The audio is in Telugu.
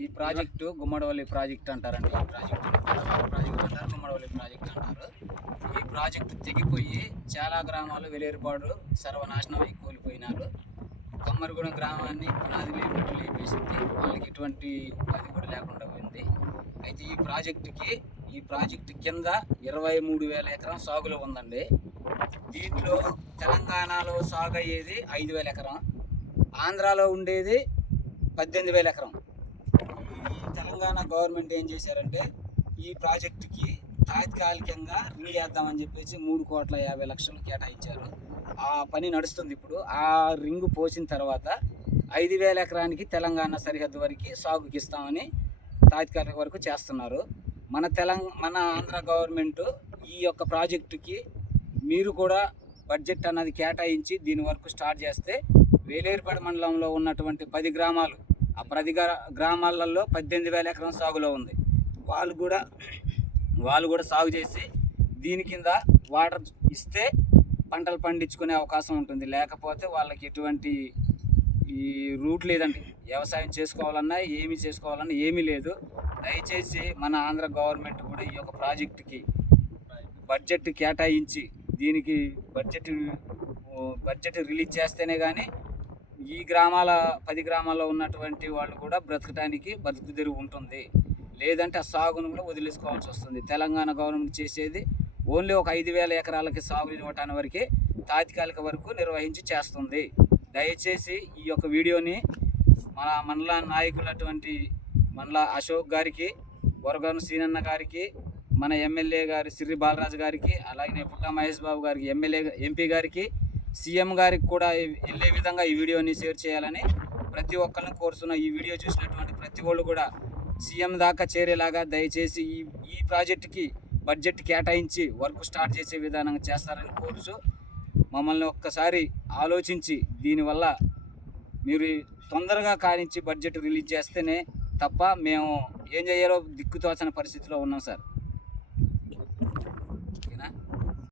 ఈ ప్రాజెక్టు గుమ్మడవల్లి ప్రాజెక్ట్ అంటారండి. ఈ ప్రాజెక్టు ప్రాజెక్ట్ అంటారు, గుమ్మడవల్లి ప్రాజెక్ట్ అంటారు. ఈ ప్రాజెక్టు తెగిపోయి చాలా గ్రామాలు వెలేరుపాడు సర్వనాశనం అయి కూలిపోయినారు. కమ్మరిగూడెం గ్రామాన్ని పునాది లేపినట్టు లేపేసింది. వాళ్ళకి ఎటువంటి ఉపాధి కూడా లేకుండా పోయింది. అయితే ఈ ప్రాజెక్టు కింద 23,000 ఎకరం సాగులో ఉందండి. దీంట్లో తెలంగాణలో సాగు అయ్యేది 5,000 ఎకరం, ఆంధ్రాలో ఉండేది 18,000 ఎకరం. ఈ తెలంగాణ గవర్నమెంట్ ఏం చేశారంటే ఈ ప్రాజెక్టుకి తాత్కాలికంగా రింగ్ వేద్దామని చెప్పేసి 3,50,00,000 కేటాయించారు. ఆ పని నడుస్తుంది ఇప్పుడు. ఆ రింగు పోసిన తర్వాత 5,000 ఎకరానికి తెలంగాణ సరిహద్దు వరకు సాగుకి ఇస్తామని తాత్కాలిక వరకు చేస్తున్నారు. మన ఆంధ్ర గవర్నమెంట్ ఈ యొక్క ప్రాజెక్టుకి మీరు కూడా బడ్జెట్ అన్నది కేటాయించి దీని వరకు స్టార్ట్ చేస్తే వేలేరుపాడు మండలంలో ఉన్నటువంటి 10 గ్రామాలు, ఆ 10 గ్రామాలలో 18,000 ఎకరం సాగులో ఉంది. వాళ్ళు కూడా సాగు చేసి దీని కింద వాటర్ ఇస్తే పంటలు పండించుకునే అవకాశం ఉంటుంది. లేకపోతే వాళ్ళకి ఎటువంటి ఈ రూట్ లేదండి. వ్యవసాయం చేసుకోవాలన్నా ఏమీ లేదు. దయచేసి మన ఆంధ్ర గవర్నమెంట్ కూడా ఈ యొక్క ప్రాజెక్టుకి బడ్జెట్ కేటాయించి దీనికి బడ్జెట్ రిలీజ్ చేస్తేనే కానీ ఈ 10 గ్రామాల్లో ఉన్నటువంటి వాళ్ళు కూడా బ్రతకడానికి బతుకు తెరువు ఉంటుంది. లేదంటే ఆ సాగును కూడా వదిలేసుకోవాల్సి వస్తుంది. తెలంగాణ గవర్నమెంట్ చేసేది ఓన్లీ ఒక 5,000 ఎకరాలకి సాగు ఇవ్వటానికి వరకే తాత్కాలిక వరకు నిర్వహించి చేస్తుంది. దయచేసి ఈ యొక్క వీడియోని మన మండల నాయకులటువంటి మండల అశోక్ గారికి, వరగను సీనన్న గారికి, మన ఎమ్మెల్యే గారి సిర్రి బాలరాజు గారికి, అలాగే పుట్ట మహేష్ బాబు గారికి, ఎంపీ గారికి, సీఎం గారికి కూడా వెళ్ళే విధంగా ఈ వీడియోని షేర్ చేయాలని ప్రతి ఒక్కరిని కోరుతున్నా. ఈ వీడియో చూసినటువంటి ప్రతి ఒళ్ళు కూడా సీఎం దాకా చేరేలాగా దయచేసి ఈ ప్రాజెక్టుకి బడ్జెట్ కేటాయించి వర్క్ స్టార్ట్ చేసే విధానంగా చేస్తారని కోరుచు మమ్మల్ని ఒక్కసారి ఆలోచించి దీనివల్ల మీరు తొందరగా కానించి బడ్జెట్ రిలీజ్ చేస్తేనే తప్ప మేము ఏం చేయాలో దిక్కుతోచని పరిస్థితిలో ఉన్నాం సార్.